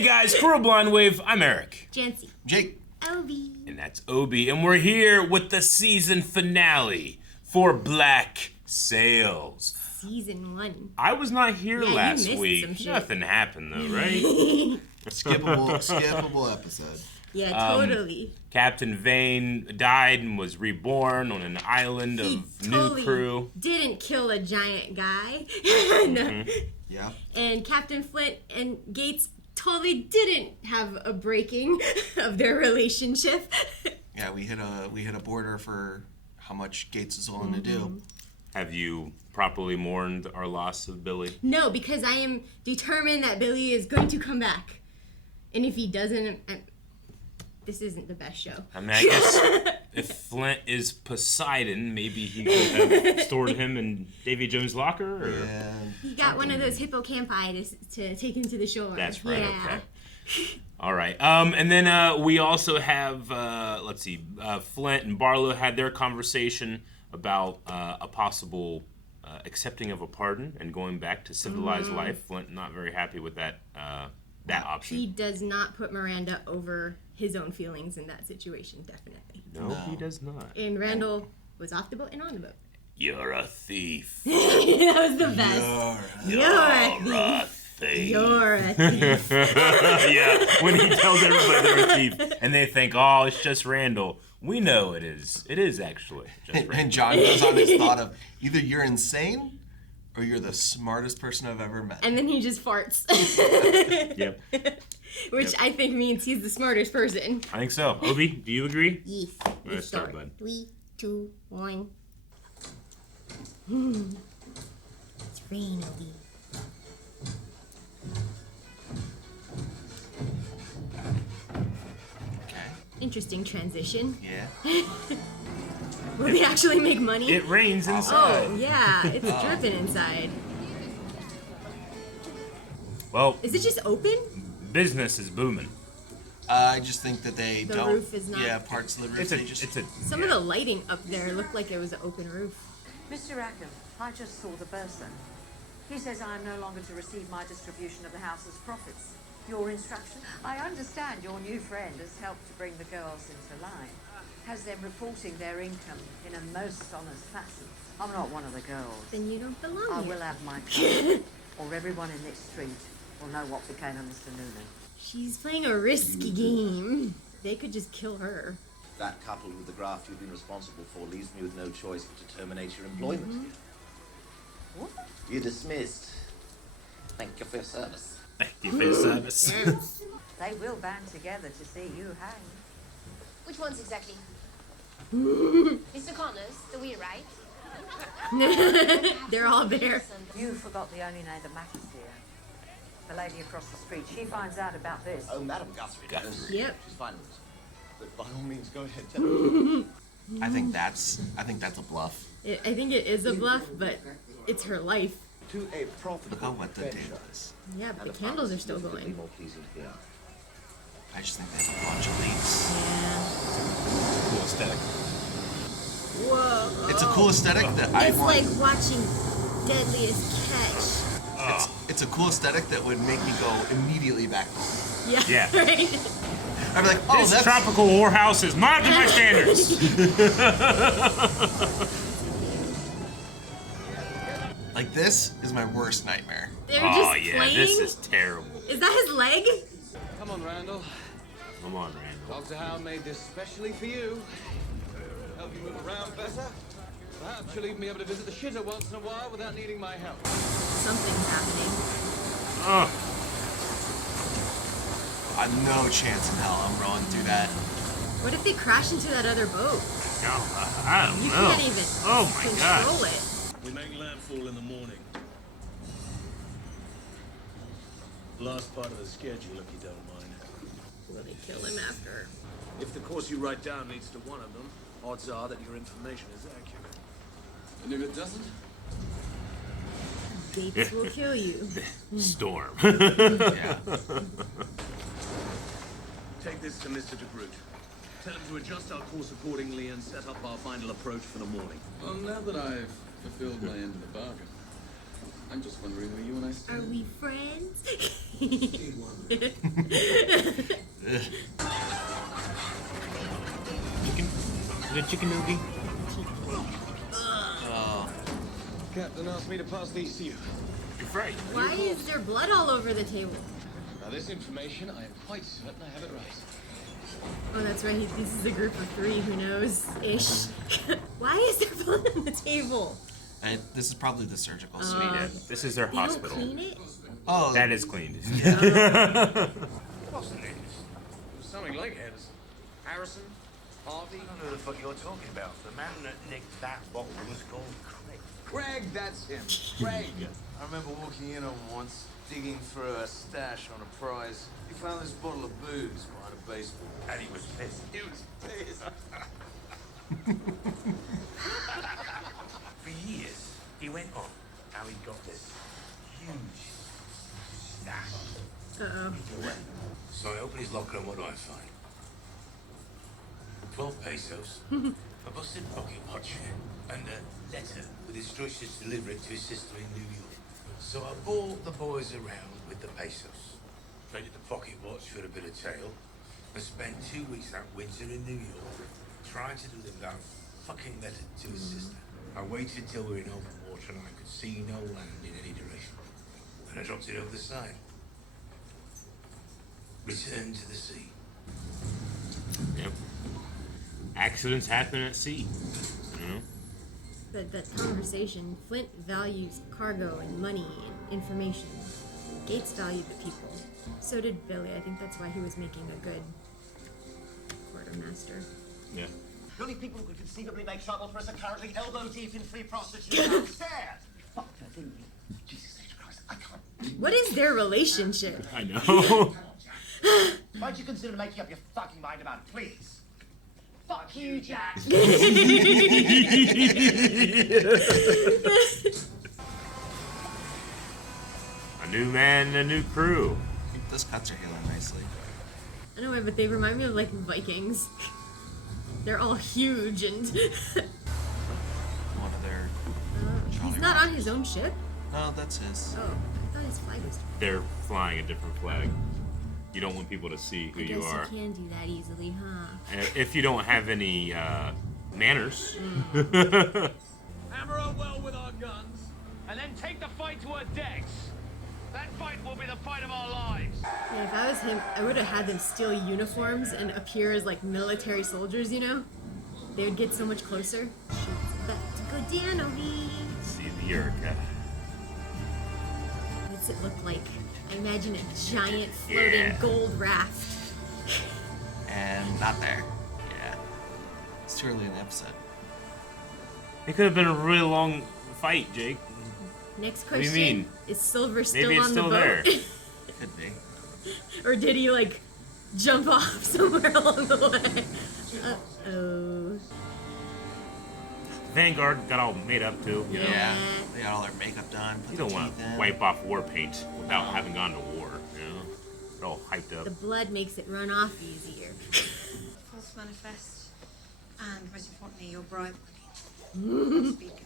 Hey guys, Squirrel Blind Wave. I'm Eric. Janci. Jake. Obi. And that's Obi. And we're here with the season finale for Black Sails. Season 1. I was not here last you missed week. some shit. Nothing happened though, right? Skippable episode. Yeah, totally. Captain Vane died and was reborn on an island of new crew. Didn't kill a giant guy. No. Yeah. And Captain Flint and Gates totally didn't have a breaking of their relationship. Yeah, we hit a border for how much Gates is willing to do. Have you properly mourned our loss of Billy? No, because I am determined that Billy is going to come back. And if he doesn't, this isn't the best show. I mean, I guess if Flint is Poseidon, maybe he could have stored him in Davy Jones' locker? Or? Yeah. He got one of those hippocampi to take him to the shore. That's right, yeah. okay. All right. And then we also have, let's see, Flint and Barlow had their conversation about a possible accepting of a pardon and going back to civilized life. Flint not very happy with that option. He does not put Miranda over his own feelings in that situation, definitely. No, he does not. And Randall was off the boat and on the boat. You're a thief. That was the best. You're a thief. You're a thief. Yeah, when he tells everybody they're a thief, and they think, oh, it's just Randall. We know it is. It is actually just Randall. And John goes on his thought of either you're insane or you're the smartest person I've ever met. And then he just farts. Yep. Which I think means he's the smartest person. I think so. Obi, do you agree? Yes. Let's start, bud. 3, 2, 1. It's rain, Obi. Okay. Interesting transition. Yeah. Will they actually make money? It rains inside. Oh, yeah. It's dripping inside. Well, Is it just open? business is booming. I just think that they The don't. roof is not- Yeah, parts of the roof. It's a. Some of the lighting up there looked like it was an open roof. Mr. Rackham, I just saw the bursar. He says I am no longer to receive my distribution of the house's profits. Your instruction? I understand your new friend has helped to bring the girls into line. Has them reporting their income in a most honest fashion. I'm not one of the girls. Then you don't belong I here. will have my cut, or everyone in this street will know what became of Mr. Noonan. She's playing a risky game. They could just kill her. That, coupled with the graft you've been responsible for, leaves me with no choice but to terminate your employment here. What? You're dismissed. Thank you for your service. Thank you for your service. They will band together to see you hang. Which ones exactly? Mr. Connors, the wheel, right? They're all there. You forgot the only name that matters here. The lady across the street. She finds out about this. Oh, Madam Guthrie. Guthrie. Yep. She's fine with it. But by all means, go ahead, tell her. I think that's a bluff. I think it is a bluff, but it's her life. To a profitable Look at what the venture. day is. Yeah, but the candles are still Significantly going. more pleasing here. I just think they have a bunch of leaks. Yeah. Cool aesthetic. Whoa. It's a cool aesthetic that I It's want. like watching Deadliest Catch. It's a cool aesthetic that would make me go immediately back home. Yeah. Yeah. Right? I'd be like, oh, This that's tropical whorehouse is not to my standards. like this is my worst nightmare. They're Oh just yeah, playing. this is terrible. Is that his leg? Come on, Randall. Come on, Randall. Dr. Howe made this specially for you. Help you move around better. Perhaps you'll even be able to visit the shitter once in a while without needing my help. Something's happening. Oh, No chance in hell I'm rowing through that. What if they crash into that other boat? no, I don't You know. can't even Oh my control god. it. We make landfall in the morning. Last part of the schedule, if you don't mind. Will they kill him after? If the course you write down leads to one of them, odds are that your information is accurate. And if it doesn't? Gates will kill you. Storm. Yeah. Take this to Mr. DeGroot. Tell him to adjust our course accordingly and set up our final approach for the morning. Well, now that I've fulfilled my end of the bargain, I'm just wondering who you and I stand. Are we friends? Chicken? Is it chicken noogie? Oh, Captain asked me to pass these to you. You're right. Why is there blood all over the table? Now, this information, I am quite certain I have it right. Oh, that's right. This is a group of 3 who knows ish. Why is there blood on the table? this is probably the surgical suite. Yeah, this is their They hospital. don't clean it? Oh, That is cleaned. What's the name? Something like Harrison. Harrison? Harvey? I don't know who the fuck you're talking about. The man that nicked that bottle was called Craig. Greg, that's him. Greg. I remember walking in on once, digging for a stash on a prize. He found this bottle of booze behind a baseball. And he was pissed. He was pissed. For years, he went on how he got this huge stash. Uh-oh. So I open his locker and what do I find? 12 pesos, a busted pocket watch, and a letter with instructions to deliver it to his sister in New York. So I brought the boys around with the pesos, traded the pocket watch for a bit of tail, and spent 2 weeks that winter in New York trying to deliver that fucking letter to his sister. I waited till we were in open water and I could see no land in any direction. Then I dropped it over the side. Return to the sea. Yep. Accidents happen at sea. You know? That conversation, Flint values cargo and money and information. Gates valued the people. So did Billy. I think that's why he was making a good quartermaster. Yeah. The only people who could conceivably make trouble for us are currently elbow deep in free prostitution downstairs. You fucked her, didn't you? Jesus H. Christ, I can't. What is their relationship? I know. Might you consider making up your fucking mind about it, please? Fuck you, Jack. A new man, a new crew. those cuts are healing nicely. I know, but they remind me of like Vikings. They're all huge and. One of their. He's not on his own ship? No, that's his. Oh, I thought his flag was. They're flying a different flag. You don't want people to see who I you guess are. you can do that easily, huh? And if you don't have any manners. Hammer her well with our guns, and then take the fight to her decks. That fight will be the fight of our lives. Yeah, if I was him, I would have had them steal uniforms and appear as like military soldiers, you know? They would get so much closer. Shit's about to go down, Obi. See the Urka. What's it look like? I imagine a giant floating gold raft. And not there. Yeah. It's too early in the episode. It could have been a really long fight, Jake. Next What do you question: mean? Is Silver still Maybe it's on still the there. boat? Could be. Or did he like jump off somewhere along the way? Uh-oh. Vanguard got all made up too. You know? Yeah. They got all their makeup done. Put You the don't want teeth to in. wipe off war paint without having gone to war. You know, they're all hyped up. The blood makes it run off easier. False manifest, and most importantly, your bribe money. Speak up.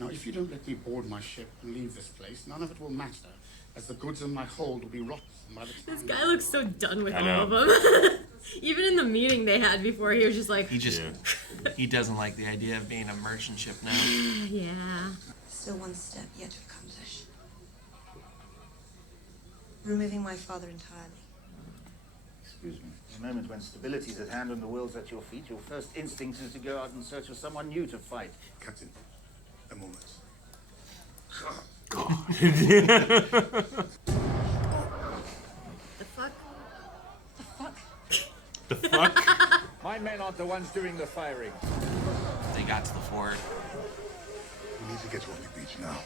Now, if you don't let me board my ship and leave this place, none of it will matter, as the goods in my hold will be rotten by the time... This guy looks so done with I all know. of them. Even in the meeting they had before, he was just like, He just he doesn't like the idea of being a merchant ship now. yeah. Still one step yet to accomplish. Removing my father entirely. Excuse me. In a moment when stability is at hand and the world's at your feet, your first instinct is to go out in search of someone new to fight. Captain, a moment. The fuck? The fuck? My men aren't the ones doing the firing. They got to the fort. We need to get to Rocky Beach now.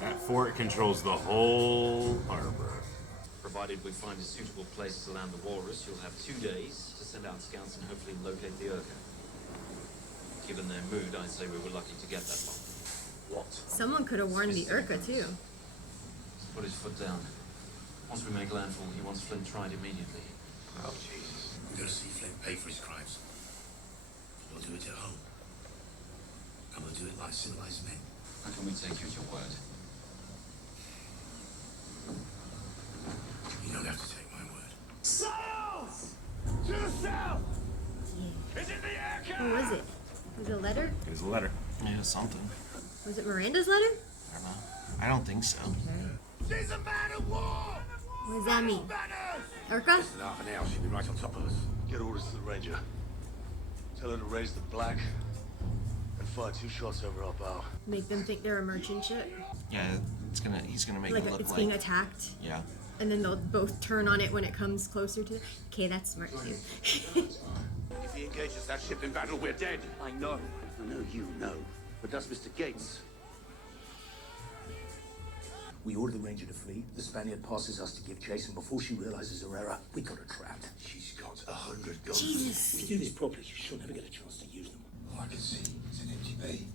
That fort controls the whole harbor. Provided we find a suitable place to land the walrus, you'll have 2 days to send out scouts and hopefully locate the Urka. Given their mood, I'd say we were lucky to get that far. What? Someone could have warned the Urka too. Put his foot down. Once we make landfall, he wants Flint tried immediately. Oh, Jesus. We've got to see Flint pay for his crimes. We'll do it at home. And we'll do it like civilized men. How can we take you at your word? You don't have to take my word. South! To the south! Is it the aircraft? What was it? Was it a letter? It was a letter. Yeah, something. Was it Miranda's letter? I don't know. I don't think so. She's a man of war! What does that mean? Urca? In half an hour, she'll be right on top of us. Get orders to the Ranger. Tell her to raise the black and fire 2 shots over our bow. Make them think they're a merchant ship? Yeah, he's gonna make Like it look it's like being attacked? Yeah. And then they'll both turn on it when it comes closer to it? Okay, that's smart too. If he engages that ship in battle, we're dead. I know you know. But does Mr. Gates? We order the Ranger to flee. The Spaniard passes us to give chase, and before she realizes her error, we got her trapped. She's got 100 guns. Jesus. If we do this properly, she'll never get a chance to use them. All I can see is an empty bay.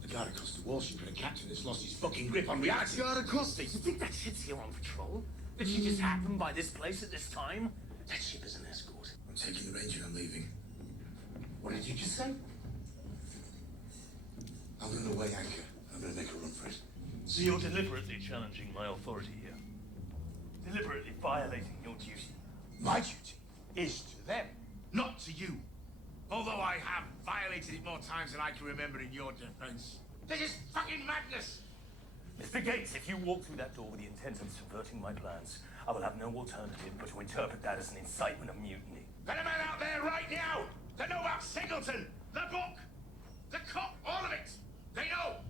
The guard across the wall should be a captain that's lost his fucking grip on reality. Guard Acosta, you think that ship's here on patrol? Did she just happen by this place at this time? That ship is an escort. I'm taking the Ranger and I'm leaving. What did you just say? I'm gonna weigh anchor. I'm gonna make a run for it. So you're deliberately challenging my authority here. Deliberately violating your duty. My duty? Is to them. Not to you. Although I have violated it more times than I can remember in your defense. This is fucking madness! Mr. Gates, if you walk through that door with the intent of subverting my plans, I will have no alternative but to interpret that as an incitement of mutiny. Get a man out there right now that know about Singleton, the book, the cop, all of it. They know.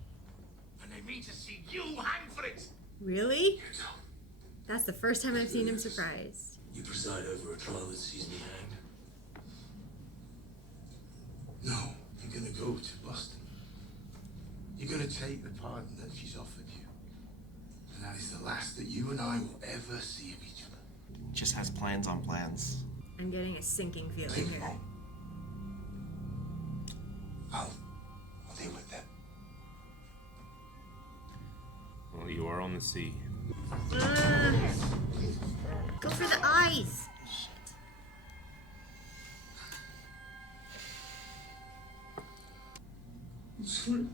And they mean to see you hang for it. Really? That's the first time I've seen him surprised. You preside over a trial that sees me hanged? No, you're gonna go to Boston. You're gonna take the pardon that she's offered you. And that is the last that you and I will ever see of each other. Just has plans on plans. I'm getting a sinking feeling Leave here. alone. I'll deal with them. Well, you are on the sea. Go for the eyes! Sorry.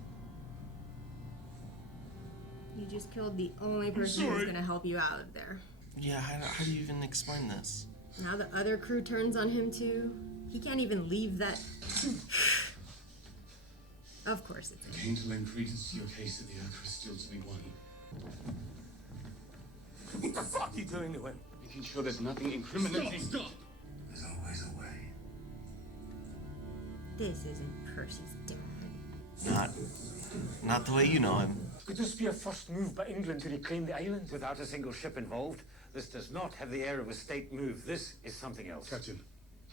You just killed the only person who's gonna help you out of there. Yeah, how do you even explain this? Now the other crew turns on him too. He can't even leave that. Of course it's I him. came to lend credence to your case that the Urca is still to be won. What the fuck are you doing to him? Making sure there's nothing incriminating. Stop! There's always a way. This isn't Percy's dad. Not the way you know him. Could this be a first move by England to reclaim the island? Without a single ship involved, this does not have the air of a state move. This is something else. Captain,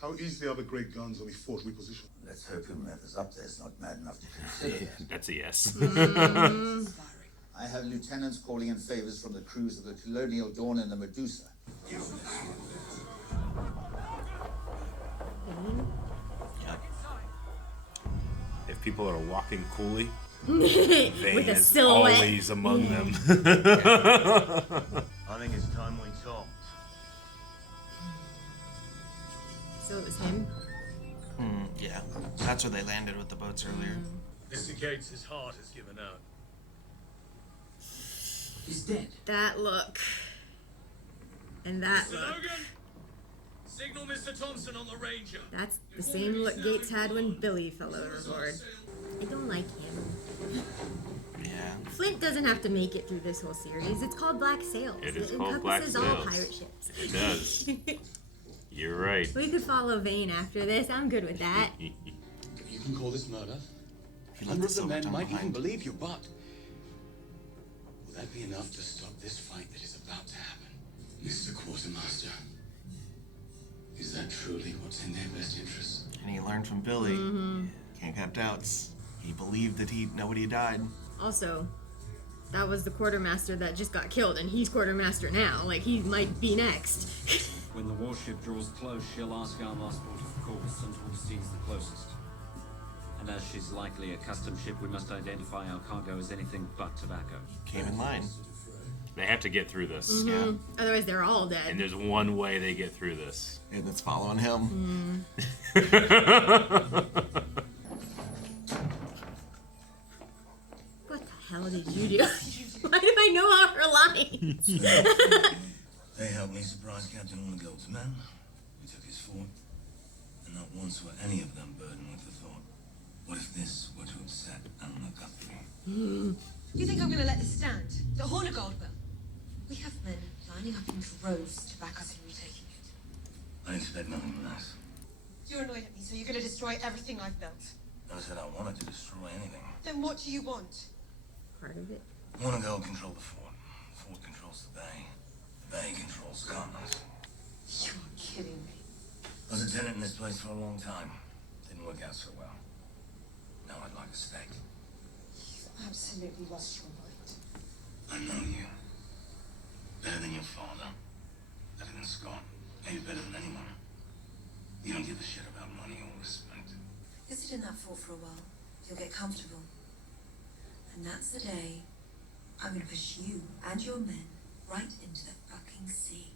how easily are the great guns on the fort repositioned? Let's hope whoever's up there is not mad enough to consider that. That's a yes. I have lieutenants calling in favors from the crews of the Colonial Dawn and the Medusa. Yep. If people are walking coolly, With Vane a is silhouette. always among them. I think it's time we talked. So it was him? Yeah. That's where they landed with the boats earlier. Mr. Gates' heart has given out. He's dead. That look. And that Mr. look. Logan, signal Mr. Thompson on the Ranger. That's the same look Gates had when Billy fell overboard. I don't like him. Yeah. Flint doesn't have to make it through this whole series. It's called Black Sails. It is called Black encompasses all Sails. pirate ships. It does. You're right. We could follow Vane after this. I'm good with that. You can call this murder. He left the Hundreds of men Silverton might even behind. believe you, but will that be enough to stop this fight that is about to happen? Mr. Quartermaster, is that truly what's in their best interest? And he learned from Billy. Can't have doubts. He believed that nobody died. Also, that was the quartermaster that just got killed, and he's quartermaster now. Like, he might be next. When the warship draws close, she'll ask our last port of call, and Augustine's the closest. And as she's likely a custom ship, we must identify our cargo as anything but tobacco. Came in line. They have to get through this. Yeah. Otherwise, they're all dead. And there's one way they get through this. And it's following him. What the hell did you do? Why do I know all her lines? They helped me surprise Captain Ornegold's men. We took his fort, and not once were any of them burdened with the thought, what if this were to upset Anna Guthrie? Do you think I'm going to let this stand? The Hornigold will. We have men lining up in droves to back us in retaking it. I expect nothing less. You're annoyed at me, so you're going to destroy everything I've built. I said I wanted to destroy anything. Then what do you want? Part of it. Hornigold controlled the fort. The fort controls the bay. The bay controls the continent. You're kidding me. I was a tenant in this place for a long time. Didn't work out so well. Now I'd like a stake. You've absolutely lost your mind. I know you. Better than your father. Better than Scott. Maybe better than anyone. You don't give a shit about money or respect. You'll sit in that fort for a while. You'll get comfortable. And that's the day I'm going to push you and your men right into the fucking sea.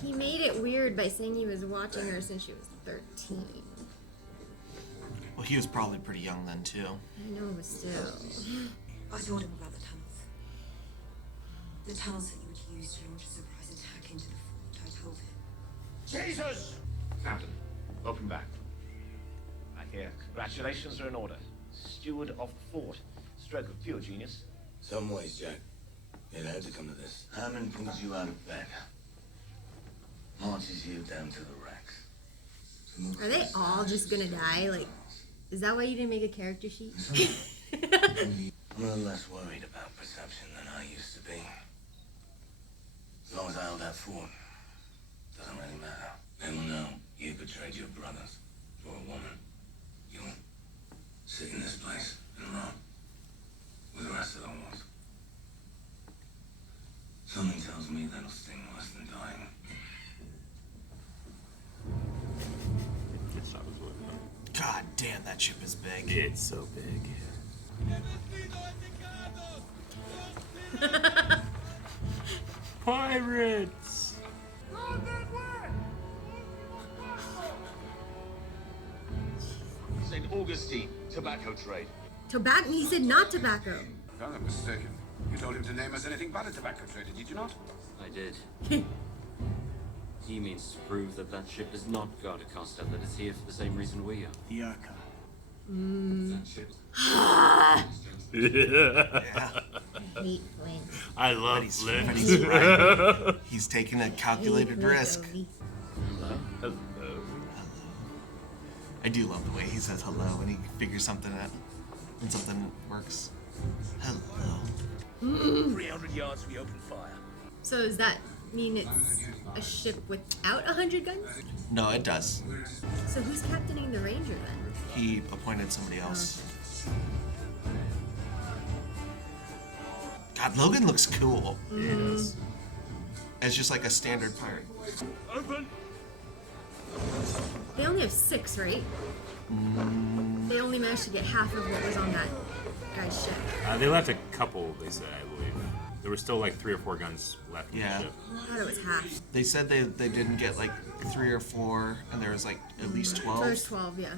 He made it weird by saying he was watching her since she was 13. Well, he was probably pretty young then, too. I know, but still. I told him about the tunnels. The tunnels that you would use to launch a surprise attack into the fort. I told him. Jesus! Captain, welcome back. I hear congratulations are in order. Steward of the fort. Stroke of pure genius. Some ways, Jack. It had to come to this. Hammond pulls you out of bed. Marches you down to the wrecks. Are they all just gonna die? Like, is that why you didn't make a character sheet? I'm a little less worried about perception than I used to be. As long as I hold that fort, doesn't really matter. They will know you betrayed your brothers for a woman. You will sit in this place and rot with the rest of the world. Something tells me that'll sting worse than dying. God damn, that ship is big. It's so big. Pirates! St. Augustine, tobacco trade. Tobacco? He said not tobacco. I'm mistaken. You told him to name us anything but a tobacco trader, did you not? I did. He means to prove that that ship is not Garda Costa, that it's here for the same reason we are. The Arca. That ship. Yeah. I hate Flint. I love But Flint. he's right. He's taking a calculated risk. Hello. I do love the way he says hello when he figures something out. When something works. Hello. 300 yards, we open fire. So does that mean it's a ship without 100 guns? No, it does. So who's captaining the Ranger then? He appointed somebody else. God, Logan looks cool. Yeah, it does. As just like a standard pirate. Open! They only have 6, right? They only managed to get half of what was on that guy's ship. They left a couple, they said, I believe. There were still like 3 or 4 guns left in Yeah. the ship. I thought it was half. They said they didn't get like 3 or 4, and there was like at least 12. First 12, yeah.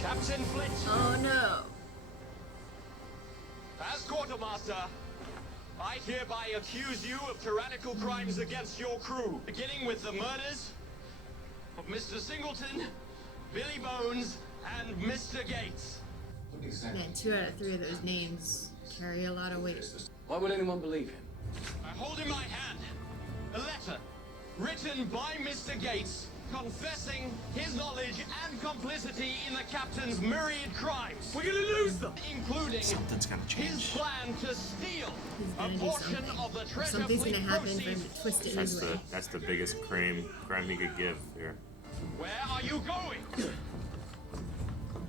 Captain Flint, Oh no. as quartermaster, I hereby accuse you of tyrannical crimes against your crew, beginning with the murders of Mr. Singleton, Billy Bones, and Mr. Gates. Man, 2 out of 3 of those names carry a lot of weight. Why would anyone believe him? I hold in my hand a letter written by Mr. Gates confessing his knowledge and complicity in the captain's myriad crimes. We're gonna lose them, including Something's gotta his change. plan to steal He's a gonna do portion something. of the treasure Something's fleet gonna happen for him proceeds. to twist it his way. That's the biggest crime he could give here. Where are you going?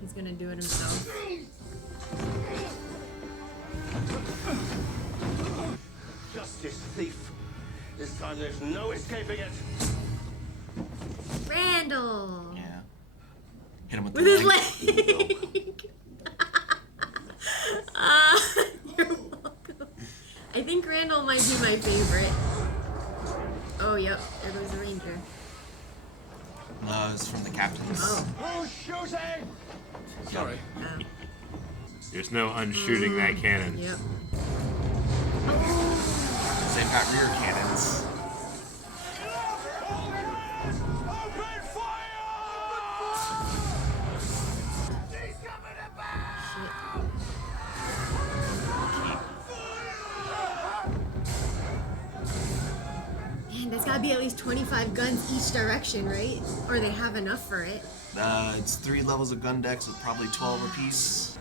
He's gonna do it himself. Justice thief. This time there's no escaping it. Randall! Yeah. Hit him with With the his leg. leg! You're welcome. I think Randall might be my favorite. Oh, yep. There goes the Ranger. No, it's from the captain's. Oh. Who's shooting? Sorry. Oh. There's no unshooting that cannon. Yep. They've got rear cannons. Man, there's gotta be at least 25 guns each direction, right? Or they have enough for it. It's 3 levels of gun decks with probably 12 apiece.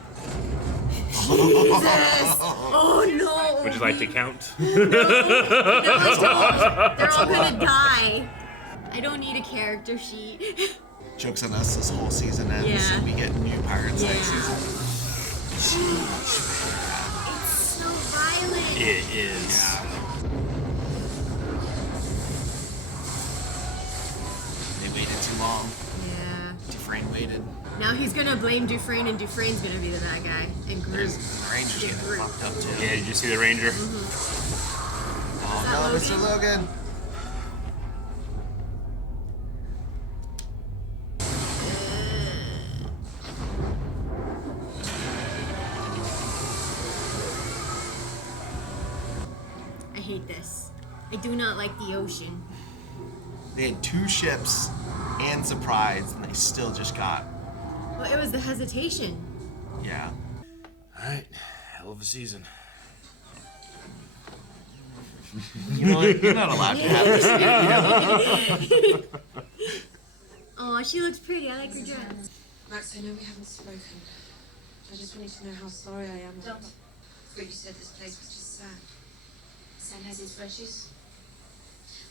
Jesus! Oh no! Would you like to count? No, they're all gonna die. I don't need a character sheet. Joke's on us, this whole season ends Yeah. and we get new Pirates next season. It's so violent. It is. Yeah. They waited too long. Yeah. Dufresne waited. Now he's gonna blame Dufresne, and Dufresne's gonna be the bad guy. And Groot. The Ranger's getting fucked up too. Yeah, did you see the Ranger? Oh that no, Logan? Mr. Logan. I hate this. I do not like the ocean. They had 2 ships and Surprise, and they still just got. Well, it was the hesitation. Yeah. Alright, hell of a season. You know, you're not allowed to have this. Oh, she looks pretty. I like her dress. Max, I know we haven't spoken. I just wanted to know how sorry I am. Don't. But you said this place was just sad. Sand has its virtues.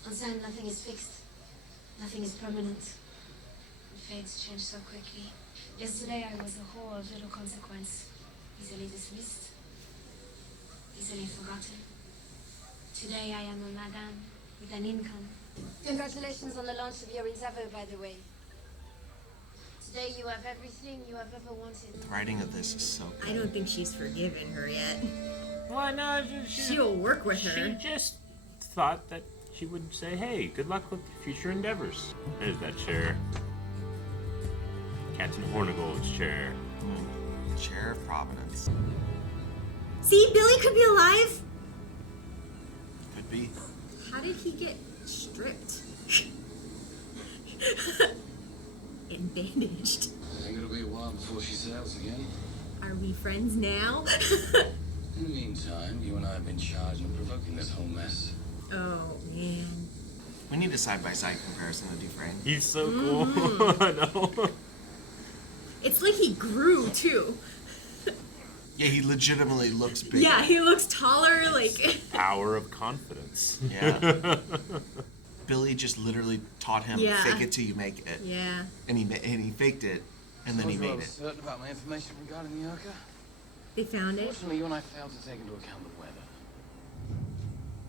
On sand, nothing is fixed. Nothing is permanent. And fates change so quickly. Yesterday, I was a whore of little consequence. Easily dismissed. Easily forgotten. Today, I am a madame with an income. Congratulations on the launch of your endeavor, by the way. Today, you have everything you have ever wanted. The writing of this is so good. I don't think she's forgiven her yet. Why not? She'll work with her. She just thought that she would say, hey, good luck with your future endeavors. There's that chair. Captain Hornigold's chair. Chair of Providence. See, Billy could be alive. Could be. How did he get stripped? And bandaged. Ain't gonna be a while before she sails again. Are we friends now? In the meantime, you and I have been charged with provoking this whole mess. Oh, man. We need a side-by-side comparison of Dufresne. He's so cool. I know. It's like he grew, too. Yeah, he legitimately looks big. Yeah, he looks taller, like... Power of confidence. Yeah. Billy just literally taught him, Yeah. fake it till you make it. Yeah. And he faked it, and then he made it. Certain about my information regarding the Urca. They found it. Fortunately, you and I failed to take into account the weather.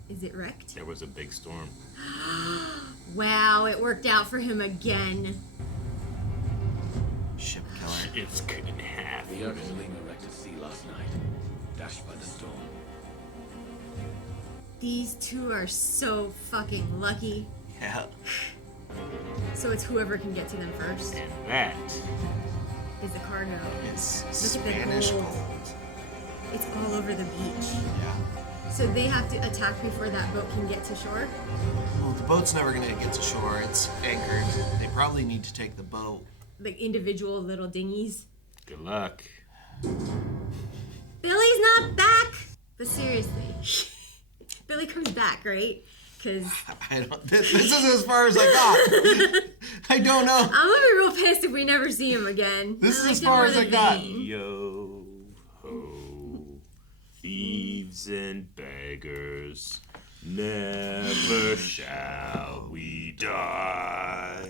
Is it wrecked? There was a big storm. Wow, it worked out for him again. Ship killer. It's cut in half. The Urca's leaving a wrecked at sea last night, dashed by the storm. These two are so fucking lucky. Yeah. So it's whoever can get to them first. And that Is the cargo. It's Look at the Spanish gold. gold. It's all over the beach. Yeah. So they have to attack before that boat can get to shore? Well, the boat's never gonna get to shore. It's anchored. They probably need to take the boat. Like individual little dinghies. good luck. Billy's not back! But seriously. Billy comes back, right? Because I don't. This is as far as I got. I don't know. I'm gonna be real pissed if we never see him again. This is liked as him far more as I than got. Vane. Yo ho, thieves and beggars, never shall we die.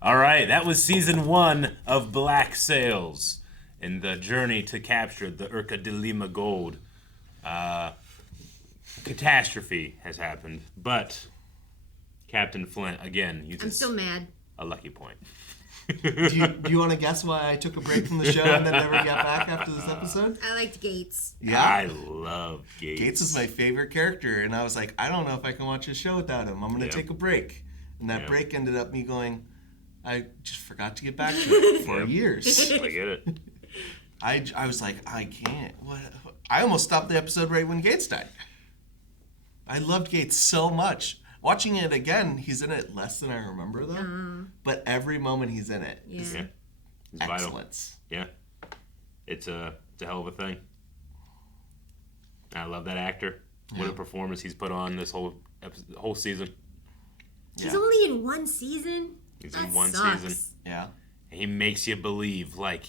All right, that was season 1 of Black Sails and the journey to capture the Urca de Lima gold. Catastrophe has happened, but Captain Flint again I'm uses still mad. a lucky point. Do you want to guess why I took a break from the show and then never got back after this episode? I liked Gates. Yeah. I love Gates. Gates is my favorite character, and I was like, I don't know if I can watch a show without him. I'm going to Yeah. take a break. And that Yeah. break ended up me going, I just forgot to get back to it for years. I get it. I was like, I can't. What? I almost stopped the episode right when Gates died. I loved Gates so much. Watching it again, he's in it less than I remember, though. But every moment he's in it is It's excellence. Vital. Yeah. It's a hell of a thing. I love that actor. What a performance he's put on this whole season. He's only in one season? He's that in one sucks. season. Yeah. He makes you believe, like,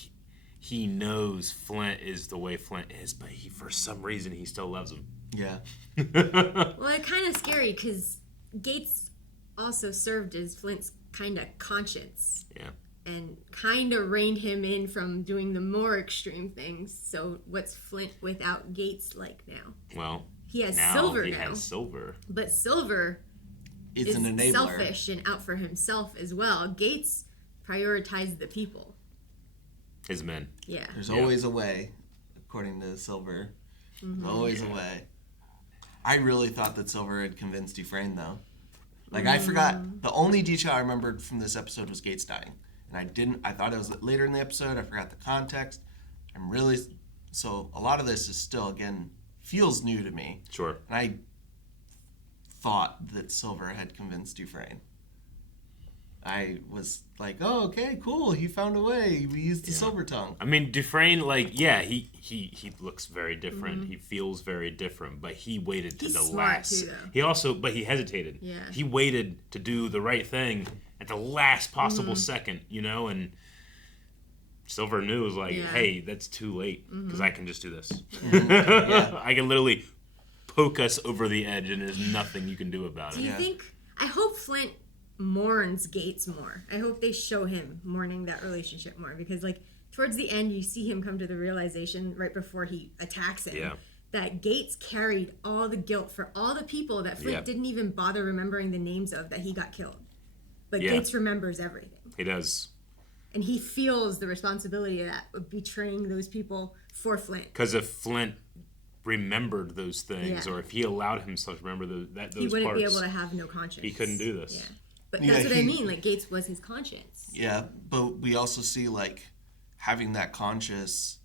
he knows Flint is the way Flint is, but for some reason, he still loves him. Yeah. Well, it's kind of scary because Gates also served as Flint's kind of conscience. Yeah. And kind of reined him in from doing the more extreme things. So what's Flint without Gates like now? Well, he has now Silver he now. has Silver. But Silver is is an enabler. selfish and out for himself as well. Gates prioritized the people. His men. Yeah. There's always a way, according to Silver. There's always a way. I really thought that Silver had convinced Dufresne, though. Like, I forgot. The only detail I remembered from this episode was Gates dying. And I thought it was later in the episode. I forgot the context. So a lot of this is still, again, feels new to me. Sure. And I thought that Silver had convinced Dufresne. I was like, oh, okay, cool. He found a way. We used the Silver Tongue. I mean, Dufresne, like, yeah, he looks very different. He feels very different, but he waited to He's the smart last. too, though. He also, but he hesitated. Yeah. He waited to do the right thing at the last possible second, and Silver knew, was like, hey, that's too late because I can just do this. I can literally poke us over the edge and there's nothing you can do about it. Do you think, I hope Flint mourns Gates more. I hope they show him mourning that relationship more because, like, towards the end, you see him come to the realization right before he attacks him that Gates carried all the guilt for all the people that Flint didn't even bother remembering the names of that he got killed. But Gates remembers everything. He does. And he feels the responsibility of that, of betraying those people for Flint. Because if Flint remembered those things, or if he allowed himself to remember those he wouldn't parts, be able to have no conscience. He couldn't do this. Yeah. But that's what I mean. Like, Gates was his conscience. Yeah, but we also see, like, having that conscience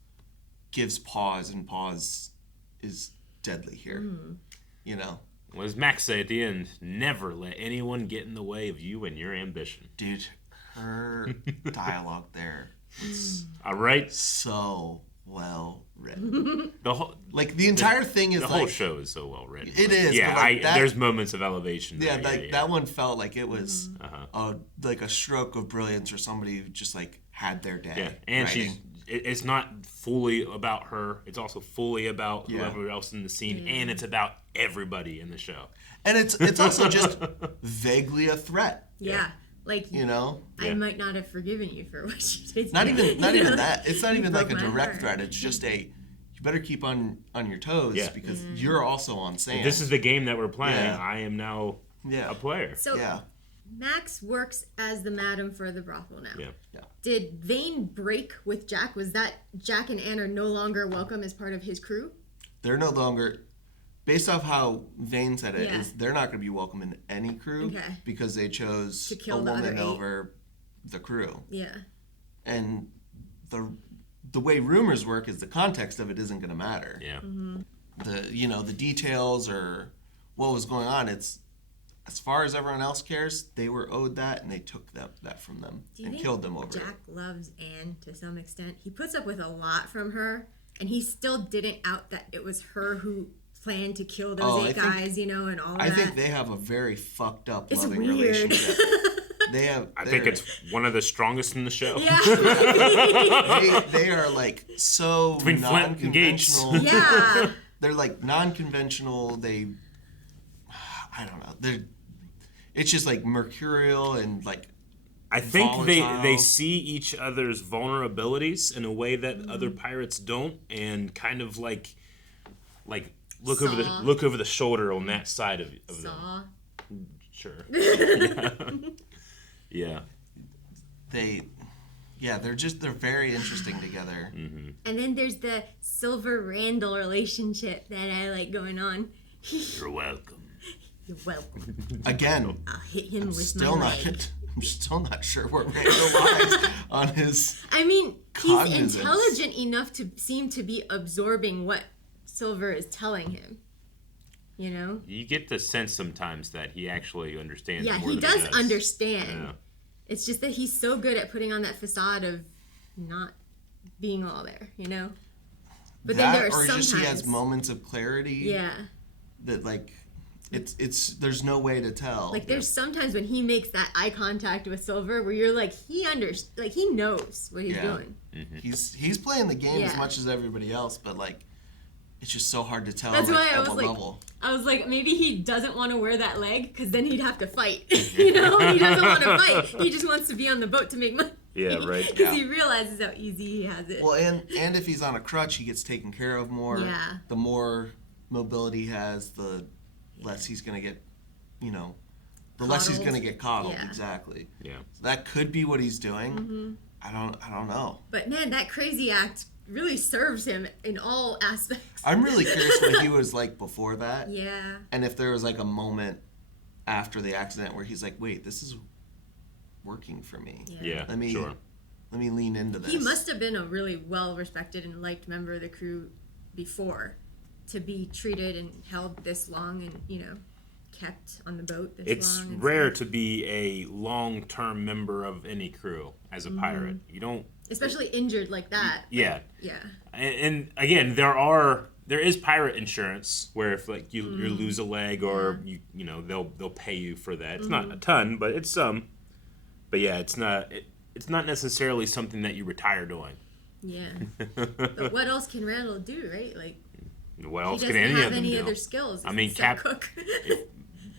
gives pause, and pause is deadly here. What does Max say at the end? Never let anyone get in the way of you and your ambition. Dude, her dialogue there was all right. So well written. The entire thing is the like... whole show is so well written. It is. Yeah, but like there's moments of elevation. Yeah, there. that one felt like it was like a stroke of brilliance or somebody who just like had their day. Yeah, and writing. it's not fully about her. It's also fully about whoever else in the scene, and it's about everybody in the show. And it's also just vaguely a threat. Yeah. Like, I might not have forgiven you for what you did. Not even that. It's not even like a direct threat. It's just you better keep on your toes because you're also on sand. This is the game that we're playing. Yeah. I am now a player. So Max works as the madam for the brothel now. Yeah. Did VIII break with Jack? Was that Jack and Anne are no longer welcome as part of his crew? They're no longer... Based off how VIII said it, is they're not going to be welcome in any crew because they chose to kill a the woman other 8 over the crew. Yeah. And the way rumors work is the context of it isn't going to matter. Yeah. The details or what was going on, it's as far as everyone else cares, they were owed that and they took that from them and killed them over it. Jack loves Anne to some extent. He puts up with a lot from her and he still didn't out that it was her who planned to kill those 8 guys, and all that. I think they have a very fucked up loving weird. relationship. I think it's one of the strongest in the show. Yeah. they are like so between non-conventional. Yeah. They're like non-conventional. I don't know. It's just like mercurial and like. I think volatile. they see each other's vulnerabilities in a way that other pirates don't, and kind of like look over the shoulder on that side of them. Sure. Yeah. They're very interesting together. Mm-hmm. And then there's the Silver Randall relationship that I like going on. You're welcome. You're welcome. Again, I'll hit him with still my not. leg. I'm still not sure where Randall lies on his. I mean, cognizance. he's intelligent enough to seem to be absorbing what Silver is telling him. You know? You get the sense sometimes that he actually understands. Yeah, more he than does does understand. Yeah. It's just that he's so good at putting on that facade of not being all there, you know? But That, then there are or sometimes... just he has moments of clarity. Yeah. That, like, it's there's no way to tell. Like, there's sometimes when he makes that eye contact with Silver where you're like, he knows what he's doing. Mm-hmm. He's playing the game as Yeah. much as everybody else, but, like, it's just so hard to tell. That's like, why at what level. I was like, maybe he doesn't want to wear that leg because then he'd have to fight. You know, he doesn't want to fight. He just wants to be on the boat to make money. Yeah, right. Because he realizes how easy he has it. Well, and if he's on a crutch, he gets taken care of more. Yeah. The more mobility he has, the less he's going to get, the less he's going to get coddled. Yeah. Exactly. Yeah. So that could be what he's doing. Mm-hmm. I don't know. But man, that crazy act really serves him in all aspects. I'm really curious what he was like before that. Yeah. And if there was like a moment after the accident where he's like, wait, this is working for me. Yeah, Let me lean into this. He must have been a really well-respected and liked member of the crew before to be treated and held this long and, kept on the boat this It's long. It's rare to be a long-term member of any crew as a pirate. You don't... Especially injured like that. Yeah. Yeah. And again, there is pirate insurance where if like you lose a leg or they'll pay you for that. It's not a ton, but it's some. But yeah, it's not necessarily something that you retire doing. Yeah. But what else can Randall do, right? Like, what else he can doesn't any have of them any do? other skills. I mean, cook.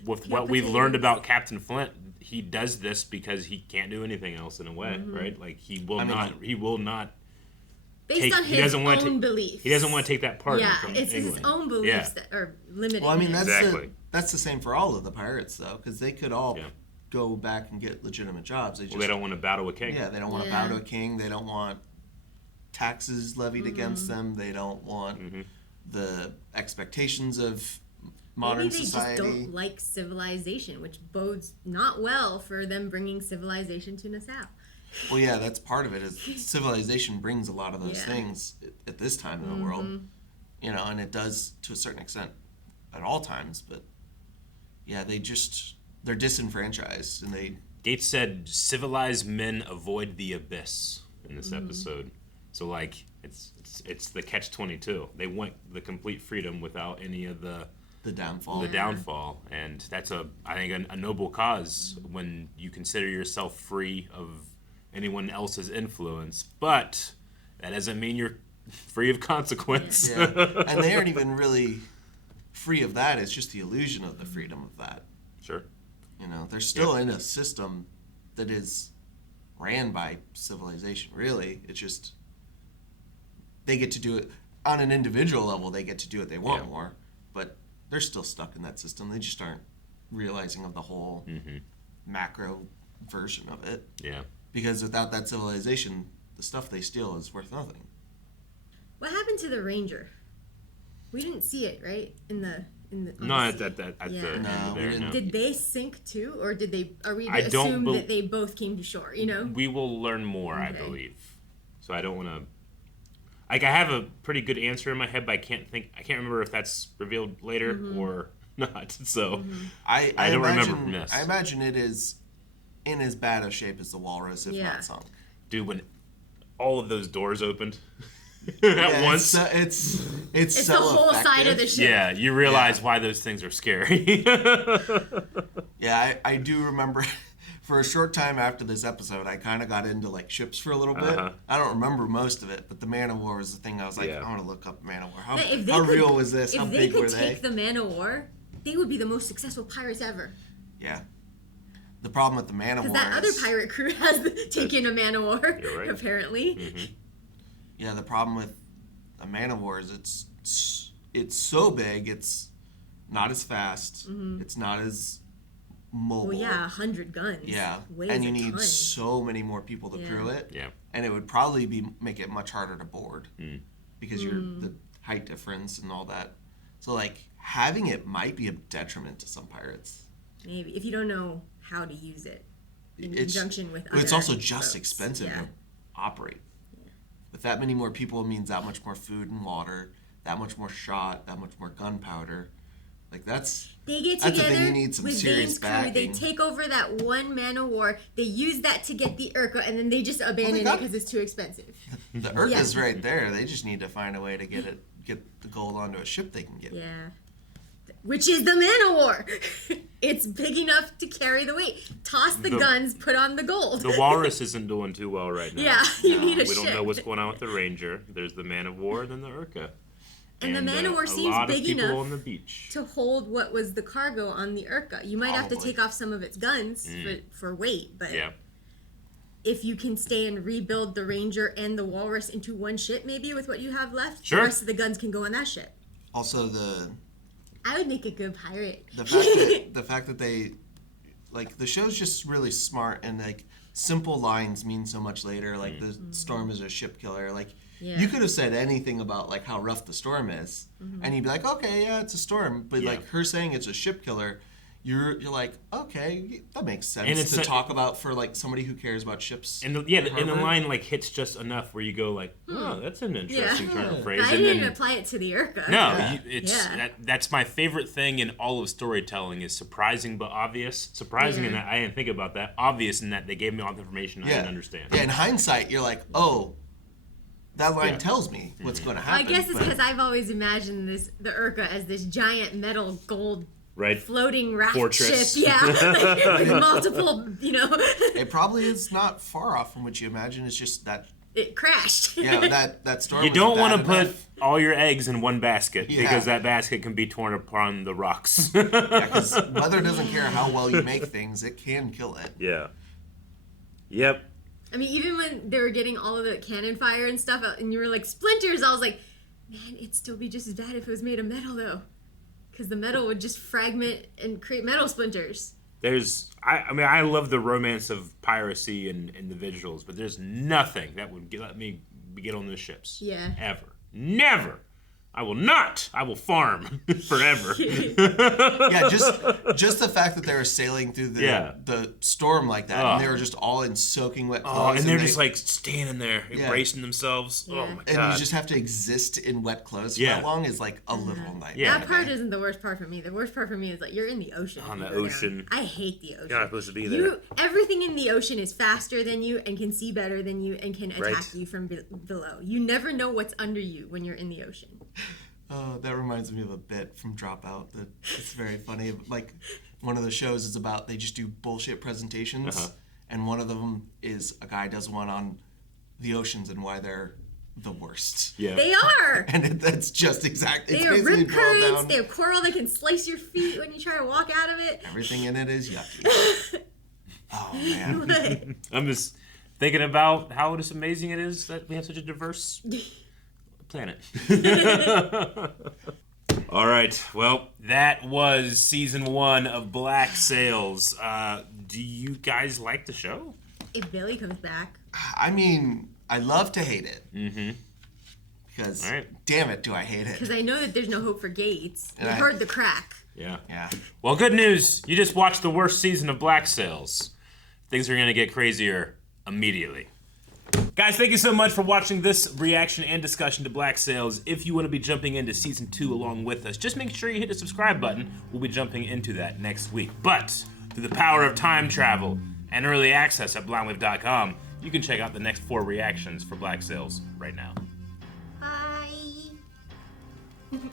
With what we've learned about Captain Flint, he does this because he can't do anything else in a way, right? Like he will not. Based on his own beliefs. He doesn't want to take that part. Yeah, from it's England. his own beliefs that are limited. Well, I mean, exactly. that's the same for all of the pirates, though, because they could all go back and get legitimate jobs. They don't want to bow to a king. Yeah, they don't want to bow to a king. They don't want taxes levied against them. They don't want the expectations of modern society. Maybe they just don't like civilization, which bodes not well for them bringing civilization to Nassau. Well, yeah, that's part of it. Is civilization brings a lot of those things at this time in the world, and it does to a certain extent at all times. But yeah, they're disenfranchised, and they. Gates said, "Civilized men avoid the abyss" in this episode. So like, it's the catch-22. They want the complete freedom without any of the downfall, and that's I think a noble cause when you consider yourself free of anyone else's influence, but that doesn't mean you're free of consequence. Yeah. And they aren't even really free of that. It's just the illusion of the freedom of that. Sure. They're still in a system that is ran by civilization, really. It's just they get to do it on an individual level. They get to do what they want more, but they're still stuck in that system. They just aren't realizing of the whole macro version of it. Yeah. Because without that civilization, the stuff they steal is worth nothing. What happened to the Ranger? We didn't see it, right? At the end there. No. Did they sink too, or are we to assume that they both came to shore? We will learn more, I believe. So I don't want to. I have a pretty good answer in my head, but I can't remember if that's revealed later or not. So I don't remember from this. I imagine it is in as bad a shape as the Walrus, if not sunk. Dude, when all of those doors opened at once, it's so the whole effective. side of the ship. Yeah, you realize why those things are scary. Yeah, I do remember. For a short time after this episode, I kind of got into like ships for a little bit. I don't remember most of it, but the Man of War was the thing I was like, I want to look up Man of War. How real was this? How big were they? If they could take the Man of War, they would be the most successful pirates ever. Yeah. The problem with the Man of War because that other pirate crew has taken a Man of War, right. apparently. Yeah, the problem with a Man of War is it's so big, it's not as fast, it's not as mobile. Well, yeah, 100 guns. Yeah, and you need so many more people to crew it. Yeah, and it would probably make it much harder to board because you're the height difference and all that. So like having it might be a detriment to some pirates. Maybe if you don't know how to use it. in conjunction with It's other also just boats. expensive Yeah. to operate. With that many more people means that much more food and water, that much more shot, that much more gunpowder. Like that's They get that's together a thing you need some with serious Vane's crew. They backing. take over that one man of war. They use that to get the Urka, and then they just abandon it because it's too expensive. The Urka's right there. They just need to find a way to get the gold onto a ship they can get. Yeah. Which is the man of war. It's big enough to carry the weight. Toss the guns, put on the gold. The Walrus isn't doing too well right now. Yeah, you need a We don't ship. know what's going on with the Ranger. There's the Man of War, then the Urka. And the Man of War seems big people enough on the beach. to hold what was the cargo on the Urka. You might have to Probably. take off some of its guns for weight, but Yeah. if you can stay and rebuild the Ranger and the Walrus into one ship, maybe with what you have left, Sure. the rest of the guns can go on that ship. Also, the I would make a good pirate. the fact that they like the show's just really smart, and like simple lines mean so much later. Like the storm is a ship killer. Like you could have said anything about like how rough the storm is, and you'd be like, okay, yeah, it's a storm. But like her saying it's a ship killer, you're like, okay, that makes sense And it's to talk about for like somebody who cares about ships. And the line like hits just enough where you go like, oh, that's an interesting turn of phrase. I And didn't then, apply it to the Urka. no, that's my favorite thing in all of storytelling is surprising but obvious. Surprising in that I didn't think about that. Obvious in that they gave me all the information I didn't understand. Yeah, in hindsight, you're like, oh, that line tells me what's going to Well, I happen. guess it's because I've always imagined the Urka as this giant metal gold floating raft Fortress. ship. Yeah, like multiple, It probably is not far off from what you imagine. It's just that it crashed. Yeah, that storm. You was don't bad want to put enough. all your eggs in one basket Yeah. because that basket can be torn upon the rocks. Because weather doesn't care how well you make things; it can kill it. Yeah. Yep. I mean, even when they were getting all of the cannon fire and stuff, and you were like splinters, I was like, man, it'd still be just as bad if it was made of metal though, because the metal would just fragment and create metal splinters. I love the romance of piracy and the visuals, but there's nothing that would let me get on those ships. Yeah. Ever. Never. I will not. I will farm forever. Yeah, just the fact that they were sailing through the storm like that, and they were just all in soaking wet clothes. And they're just like standing there, Yeah. embracing themselves. Yeah. Oh my god. And you just have to exist in wet clothes for that long is like a literal nightmare. That part isn't the worst part for me. The worst part for me is like you're in the ocean. On the You go ocean. down. I hate the ocean. You're not supposed to be there. Everything in the ocean is faster than you and can see better than you and can attack Right. you from below. You never know what's under you when you're in the ocean. Oh, that reminds me of a bit from Dropout that it's very funny. Like one of the shows is about they just do bullshit presentations, and one of them is a guy does one on the oceans and why they're the worst. Yeah, they are. And that's just exactly. They It's have basically rip boiled currents. down. They have coral that can slice your feet when you try to walk out of it. Everything in it is yucky. Oh man. I'm just thinking about how just amazing it is that we have such a diverse planet. All right. Well, that was season 1 of Black Sails. Do you guys like the show? If Billy comes back. I mean, I love to hate it. Mm-hmm. Because, damn it, do I hate it. Because I know that there's no hope for Gates. And We I- heard the crack. Yeah. Yeah. Well, good news. You just watched the worst season of Black Sails. Things are going to get crazier immediately. Guys, thank you so much for watching this reaction and discussion to Black Sails. If you want to be jumping into season 2 along with us, just make sure you hit the subscribe button. We'll be jumping into that next week. But through the power of time travel and early access at blindwave.com, you can check out the next 4 reactions for Black Sails right now.